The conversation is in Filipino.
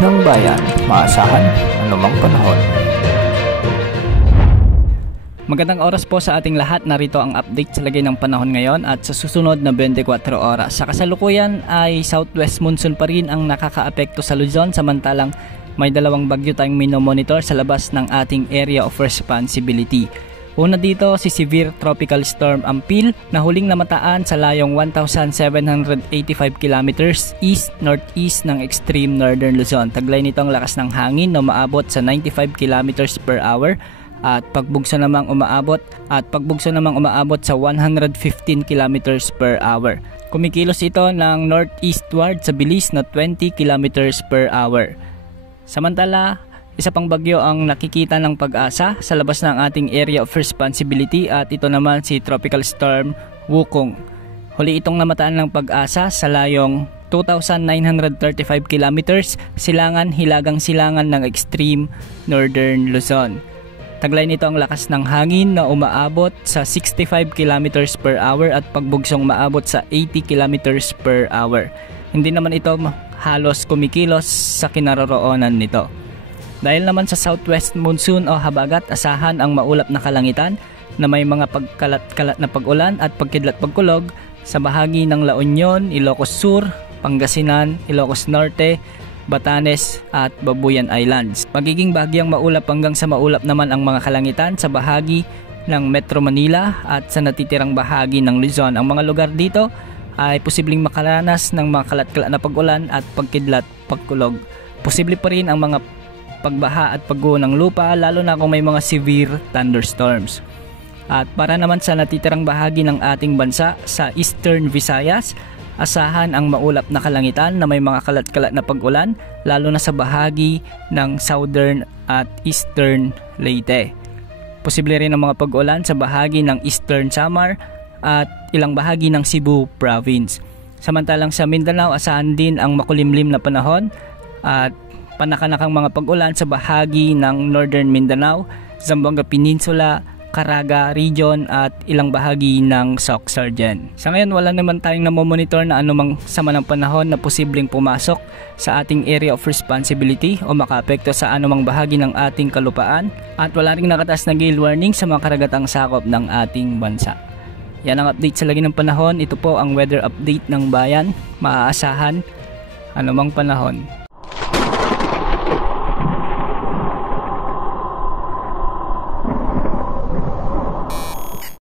ng bayan, maasahan anumang panahon. Magandang oras po sa ating lahat. Narito ang update sa lagay ng panahon ngayon at sa susunod na 24 oras. Sa kasalukuyan ay southwest monsoon pa rin ang nakakaapekto sa Luzon, samantalang may dalawang bagyo tayong minomonitor sa labas ng ating area of responsibility. Una dito si Severe Tropical Storm Ampil na huling namataan sa layong 1,785 kilometers east-northeast ng extreme northern Luzon. Taglay nito ang lakas ng hangin na umaabot sa 95 kilometers per hour at pagbugso namang umaabot sa 115 kilometers per hour. Kumikilos ito ng northeastward sa bilis na 20 kilometers per hour. Samantala, isa pang bagyo ang nakikita ng Pag-asa sa labas ng ating area of responsibility at ito naman si Tropical Storm Wukong. Huli itong namataan ng Pag-asa sa layong 2,935 kilometers hilagang silangan ng extreme northern Luzon. Taglay nito ang lakas ng hangin na umaabot sa 65 kilometers per hour at pagbugsong maabot sa 80 kilometers per hour. Hindi naman ito halos kumikilos sa kinaroroonan nito. Dahil naman sa southwest monsoon o habagat, asahan ang maulap na kalangitan na may mga pagkalat-kalat na pag-ulan at pagkidlat-pagkulog sa bahagi ng La Union, Ilocos Sur, Pangasinan, Ilocos Norte, Batanes at Babuyan Islands. Magiging bahagyang maulap hanggang sa maulap naman ang mga kalangitan sa bahagi ng Metro Manila at sa natitirang bahagi ng Luzon. Ang mga lugar dito ay posibleng makaranas ng mga kalat-kalat na pag-ulan at pagkidlat-pagkulog. Posible pa rin ang mga pagbaha at pagguho ng lupa lalo na kung may mga severe thunderstorms. At para naman sa natitirang bahagi ng ating bansa sa Eastern Visayas, asahan ang maulap na kalangitan na may mga kalat-kalat na pag-ulan lalo na sa bahagi ng Southern at Eastern Leyte. Posible rin ang mga pag-ulan sa bahagi ng Eastern Samar at ilang bahagi ng Cebu Province. Samantalang sa Mindanao, asahan din ang makulimlim na panahon at panakanakang mga pag-ulan sa bahagi ng Northern Mindanao, Zamboanga Peninsula, Caraga Region at ilang bahagi ng Soc-Sargen. Sa ngayon wala naman tayong namomonitor na anumang sama ng panahon na posibleng pumasok sa ating area of responsibility o makaapekto sa anumang bahagi ng ating kalupaan at wala ring nakataas na gale warning sa mga karagatang sakop ng ating bansa. Yan ang update sa lagi ng panahon. Ito po ang weather update ng bayan. Maaasahan anumang panahon.